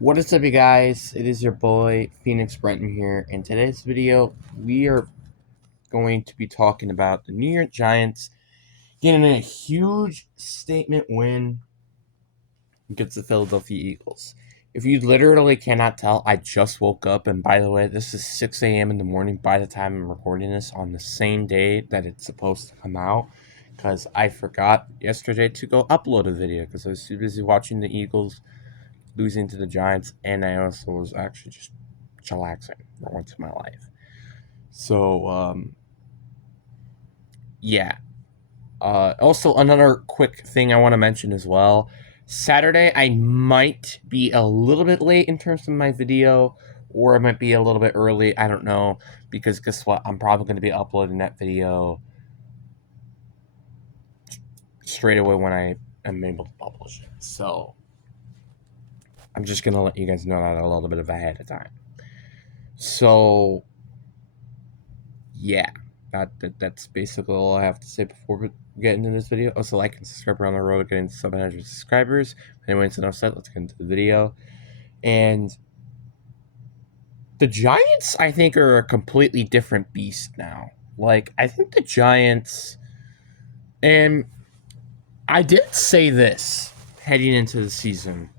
What is up, you guys? It is your boy Phoenix Brenton here. In today's video, we are going to be talking about the New York Giants getting a huge statement win against the Philadelphia Eagles. If you literally cannot tell, I just woke up, and by the way, this is 6 a.m. in the morning by the time I'm recording this on the same day that it's supposed to come out, because I forgot yesterday to go upload a video because I was too busy watching the Eagles losing to the Giants, and I also was actually just chillaxing for once in my life. So, yeah. Also, another quick thing I want to mention as well. Saturday, I might be a little bit late in terms of my video, or I might be a little bit early. I don't know, because guess what? I'm probably going to be uploading that video straight away when I am able to publish it. So, I'm just going to let you guys know that a little bit of ahead of time. So, yeah, that's basically all I have to say before we get into this video. Also, like and subscribe. Around the road to getting to 700 subscribers. Anyway, enough said. Let's get into the video. And the Giants, I think, are a completely different beast now. Like, I think the Giants, and I did say this heading into the season,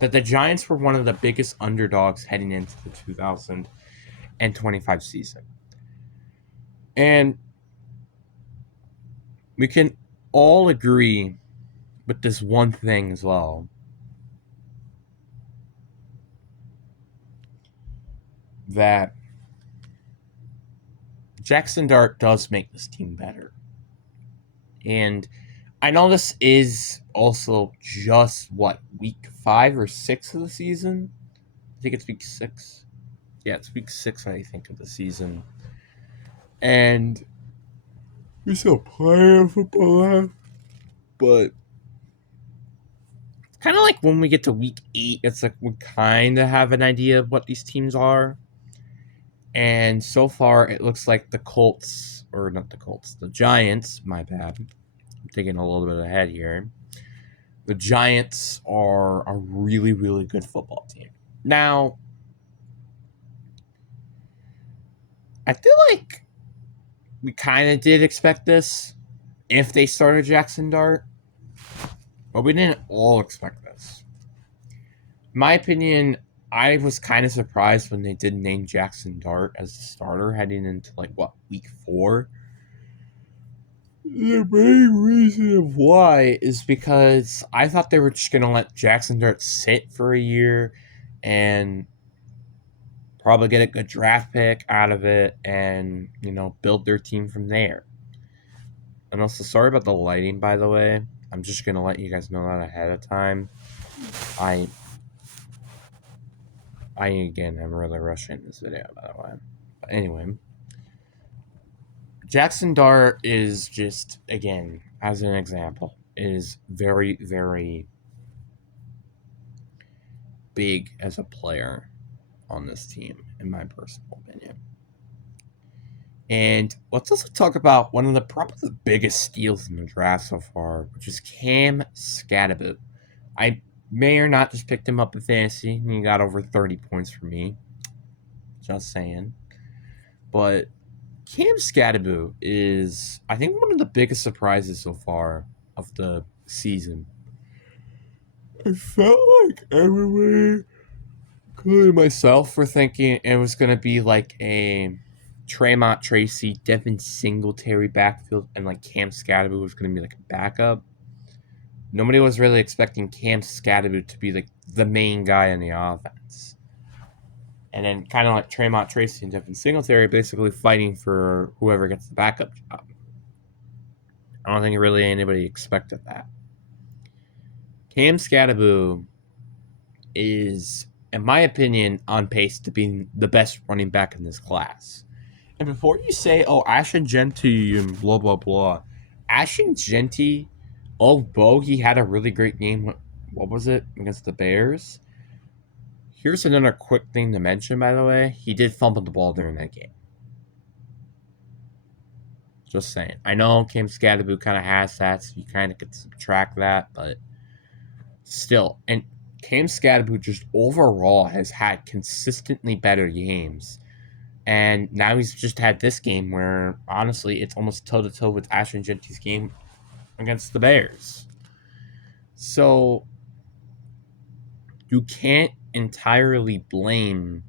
that the Giants were one of the biggest underdogs heading into the 2025 season. And we can all agree with this one thing as well. That Jackson Dart does make this team better. And I know this is also just, week 5 or 6 of the season? I think it's week 6. Yeah, it's week 6, I think, of the season. And we're still playing football left. But it's kind of like when we get to week 8, it's like we kind of have an idea of what these teams are. And so far, it looks like the Colts, or not the Colts, the Giants, my bad. I'm taking a little bit ahead here. The Giants are a really, really good football team. Now, I feel like we kind of did expect this if they started Jackson Dart, but we didn't all expect this. In my opinion, I was kind of surprised when they did name Jackson Dart as the starter heading into week 4. The main reason of why is because I thought they were just going to let Jackson Dart sit for a year and probably get a good draft pick out of it and, build their team from there. And also, sorry about the lighting, by the way. I'm just going to let you guys know that ahead of time. I'm really rushing this video, by the way. But anyway, Jackson Dart is just, again, as an example, is very, very big as a player on this team, in my personal opinion. And let's also talk about one of probably the biggest steals in the draft so far, which is Cam Skattebo. I may or not just picked him up in fantasy, and he got over 30 points for me. Just saying. But Cam Skattebo is, I think, one of the biggest surprises so far of the season. I felt like everybody, including myself, were thinking it was going to be like a Tremont Tracy, Devin Singletary backfield, and Cam Skattebo was going to be like a backup. Nobody was really expecting Cam Skattebo to be the main guy in the offense. And then kind of like Tremont Tracy and Devin Singletary basically fighting for whoever gets the backup job. I don't think really anybody expected that. Cam Skattebo is, in my opinion, on pace to be the best running back in this class. And before you say, Ashton Jeanty and blah, blah, blah, Ashton Jeanty, although he had a really great game, what was it, against the Bears? Here's another quick thing to mention, by the way. He did fumble the ball during that game. Just saying. I know Cam Skattebo kind of has that, so you kind of could subtract that, but still. And Cam Scadaboo just overall has had consistently better games. And now he's just had this game where, honestly, it's almost toe-to-toe with Ashton Genty's game against the Bears. So, you can't entirely blame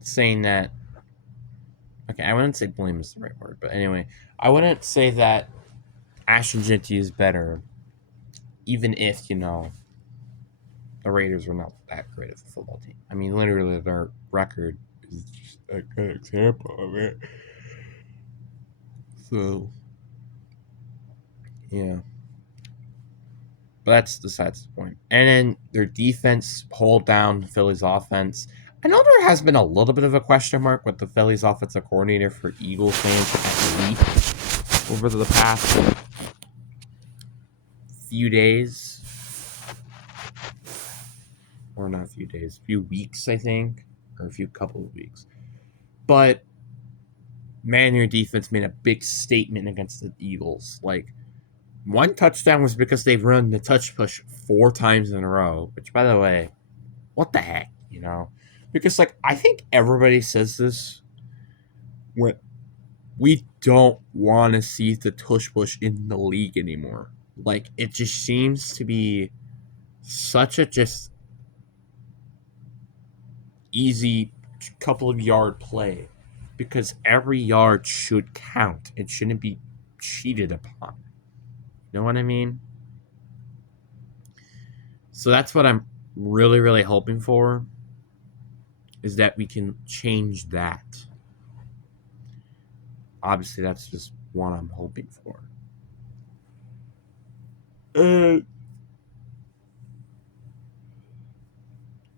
saying that. Okay, I wouldn't say blame is the right word, but anyway, I wouldn't say that Ashton Genty is better, even if, the Raiders were not that great of a football team. I mean, literally, their record is just a good example of it. So, yeah. But that's besides the point. And then their defense pulled down Philly's offense. I know there has been a little bit of a question mark with the Phillies offensive coordinator for Eagles fans at least over the past few days. Or not a few days, few weeks, I think. Or a couple of weeks. But, man, your defense made a big statement against the Eagles. Like, one touchdown was because they've run the touch push 4 times in a row. Which, by the way, what the heck, Because, I think everybody says this when we don't want to see the tush push in the league anymore. It just seems to be such a just easy couple of yard play because every yard should count. It shouldn't be cheated upon. You know what I mean? So that's what I'm really, really hoping for, is that we can change that. Obviously, that's just what I'm hoping for.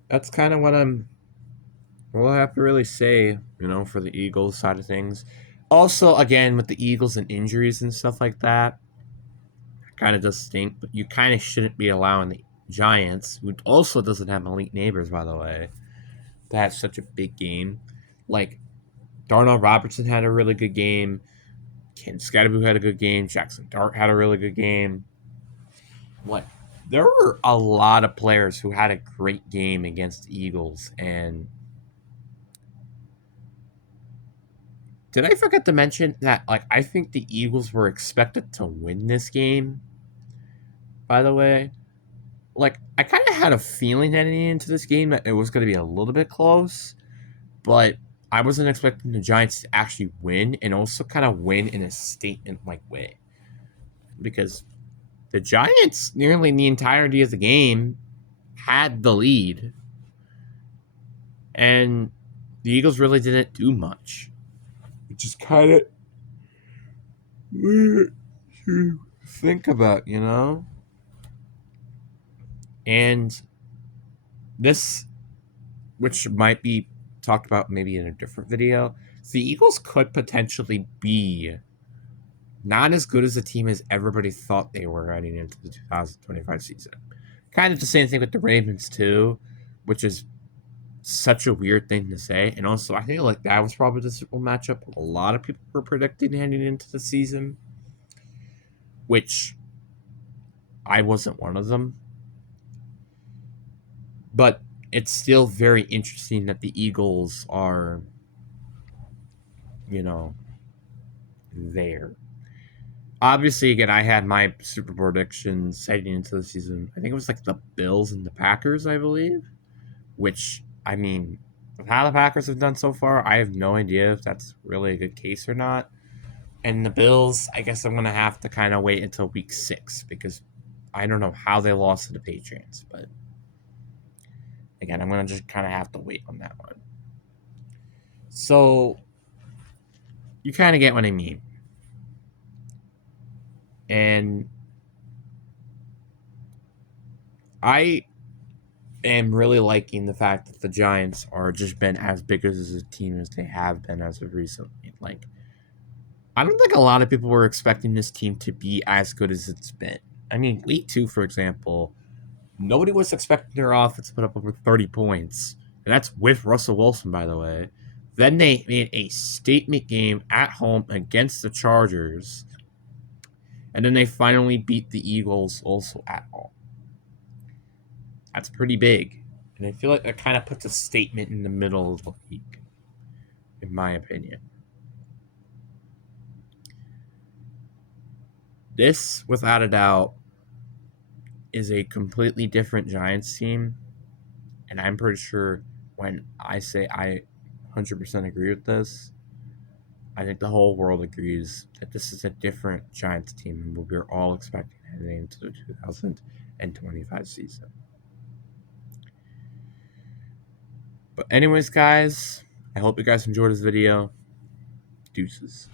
That's kind of what I have to really say, for the Eagles side of things. Also, again, with the Eagles and injuries and stuff like that, kind of does stink, but you kind of shouldn't be allowing the Giants, who also doesn't have elite neighbors, by the way, to have such a big game. Darnell Robertson had a really good game. Cam Scadaboo had a good game. Jackson Dart had a really good game. There were a lot of players who had a great game against the Eagles, and did I forget to mention that, I think the Eagles were expected to win this game, by the way? I kind of had a feeling heading into this game that it was going to be a little bit close, but I wasn't expecting the Giants to actually win and also kind of win in a statement-like way. Because the Giants, nearly the entirety of the game, had the lead, and the Eagles really didn't do much. Which is kind of weird to think about, And this, which might be talked about maybe in a different video, the Eagles could potentially be not as good as a team as everybody thought they were heading into the 2025 season. Kind of the same thing with the Ravens, too, which is such a weird thing to say. And also, I think that was probably the Super Bowl matchup a lot of people were predicting heading into the season, which I wasn't one of them. But it's still very interesting that the Eagles are, there. Obviously, again, I had my Super Bowl predictions heading into the season. I think it was the Bills and the Packers, I believe. Which, I mean, how the Packers have done so far, I have no idea if that's really a good case or not. And the Bills, I guess I'm going to have to kind of wait until week 6 because I don't know how they lost to the Patriots. But, again, I'm going to just kind of have to wait on that one. So, you kind of get what I mean. And I am really liking the fact that the Giants are just been as big as a team as they have been as of recently. I don't think a lot of people were expecting this team to be as good as it's been. I mean, week 2, for example, nobody was expecting their offense to put up over 30 points. And that's with Russell Wilson, by the way. Then they made a statement game at home against the Chargers And then they finally beat the Eagles also at home. That's pretty big. And I feel like that kind of puts a statement in the middle of the league, in my opinion. This, without a doubt, is a completely different Giants team. And I'm pretty sure when I say I 100% agree with this, I think the whole world agrees that this is a different Giants team than what we're all expecting heading into the 2025 season. But anyways, guys, I hope you guys enjoyed this video. Deuces.